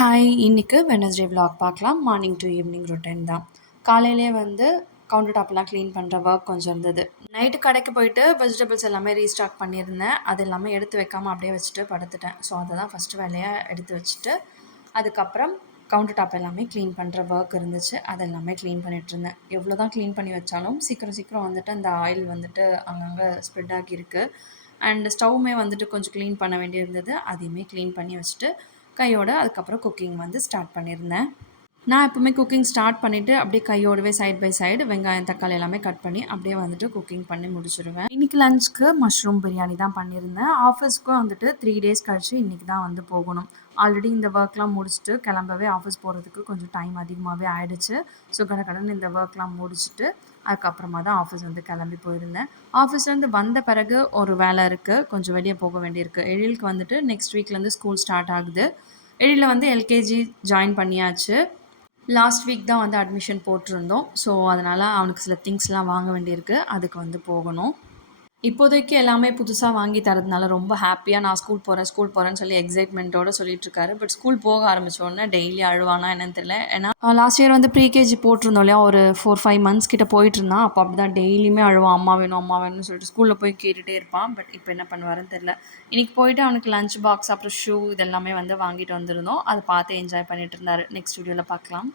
Hi! இன்னைக்கு Wednesday vlog பார்க்கலாம். Morning to evening routine தான். காலையிலேயே கவுண்டர் டாப்லாம் க்ளீன் பண்ணுற ஒர்க் கொஞ்சம் இருந்தது. நைட்டு கடைக்கு போயிட்டு வெஜிடபிள்ஸ் எல்லாமே ரீஸ்டாக் பண்ணியிருந்தேன். அது எல்லாமே எடுத்து வைக்காம அப்படியே வச்சுட்டு படுத்துட்டேன். ஸோ அதை தான் ஃபஸ்ட்டு வேலையா எடுத்து வச்சுட்டு, அதுக்கப்புறம் கவுண்டர் டாப் எல்லாமே க்ளீன் பண்ணுற ஒர்க் இருந்துச்சு. அது எல்லாமே க்ளீன் பண்ணிட்டுருந்தேன். எவ்வளோ தான் க்ளீன் பண்ணி வச்சாலும் சீக்கிரம் சீக்கிரம் அந்த ஆயில் அங்கங்கே ஸ்ப்ரெட் ஆகியிருக்கு. அண்ட் ஸ்டவ்வுமே கொஞ்சம் க்ளீன் பண்ண வேண்டியிருந்தது. அதையுமே க்ளீன் பண்ணி வச்சுட்டு கையோட அதுக்கப்புறம் குக்கிங் ஸ்டார்ட் பண்ணியிருந்தேன். நான் எப்பவுமே குக்கிங் ஸ்டார்ட் பண்ணிவிட்டு அப்படியே கையோடவே சைட் பை சைடு வெங்காயம், தக்காளி எல்லாமே கட் பண்ணி அப்படியே குக்கிங் பண்ணி முடிச்சுருவேன். இன்றைக்கி லஞ்சுக்கு மஷ்ரூம் பிரியாணி தான் பண்ணியிருந்தேன். ஆஃபீஸ்க்கும் 3 டேஸ் கழிச்சு இன்றைக்கி தான் போகணும். ஆல்ரெடி இந்த ஒர்க்லாம் முடிச்சுட்டு கிளம்பவே ஆஃபீஸ் போகிறதுக்கு கொஞ்சம் டைம் அதிகமாகவே ஆயிடுச்சு. ஸோ கடகடன்னு இந்த ஒர்க்லாம் முடிச்சுட்டு அதுக்கப்புறமா தான் ஆஃபீஸ் கிளம்பி போயிருந்தேன். ஆஃபீஸ்லேருந்து வந்த பிறகு ஒரு வேலை இருக்குது. கொஞ்சம் வெளியே போக வேண்டியிருக்கு. எழிலுக்கு நெக்ஸ்ட் வீக்லேருந்து ஸ்கூல் ஸ்டார்ட் ஆகுது. எழில எல்கேஜி ஜாயின் பண்ணியாச்சு. லாஸ்ட் வீக் தான் அட்மிஷன் போட்டிருந்தோம். ஸோ அதனால் அவனுக்கு சில திங்ஸ்லாம் வாங்க வேண்டியிருக்கு. அதுக்கு போகணும். இப்போதைக்கு எல்லாமே புதுசா வாங்கி தரதுனால ரொம்ப ஹாப்பியா நான் ஸ்கூல் போறேன்னு சொல்லி எக்ஸைட்மெண்ட்டோட சொல்லிட்டுருக்காரு. பட் ஸ்கூல் போக ஆரம்பிச்ச உடனே டெய்லி அழுவானா என்னன்னு தெரியல. ஏன்னா லாஸ்ட் இயர் ப்ரீகேஜி போட்டிருந்தோம் இல்லையா? ஒரு 4, 5 மந்த்ஸ் கிட்ட போயிட்டுருந்தான். அப்போ அப்படிதான் டெய்லியுமே அழுவான். அம்மா வேணும், அம்மா வேணும்னு சொல்லிட்டு ஸ்கூலில் போய் கேட்டுகிட்டே இருப்பான். பட் இப்போ என்ன பண்ணுவாருன்னு தெரியல. இன்னைக்கு போயிட்டு அவனுக்கு லஞ்ச் பாக்ஸ் அப்புறம் ஷூ இதெல்லாமே வாங்கிட்டு வந்திருந்தோம். அதை பார்த்து என்ஜாய் பண்ணிட்டு இருந்தாரு. நெக்ஸ்ட் வீடியோவில் பார்க்கலாம்.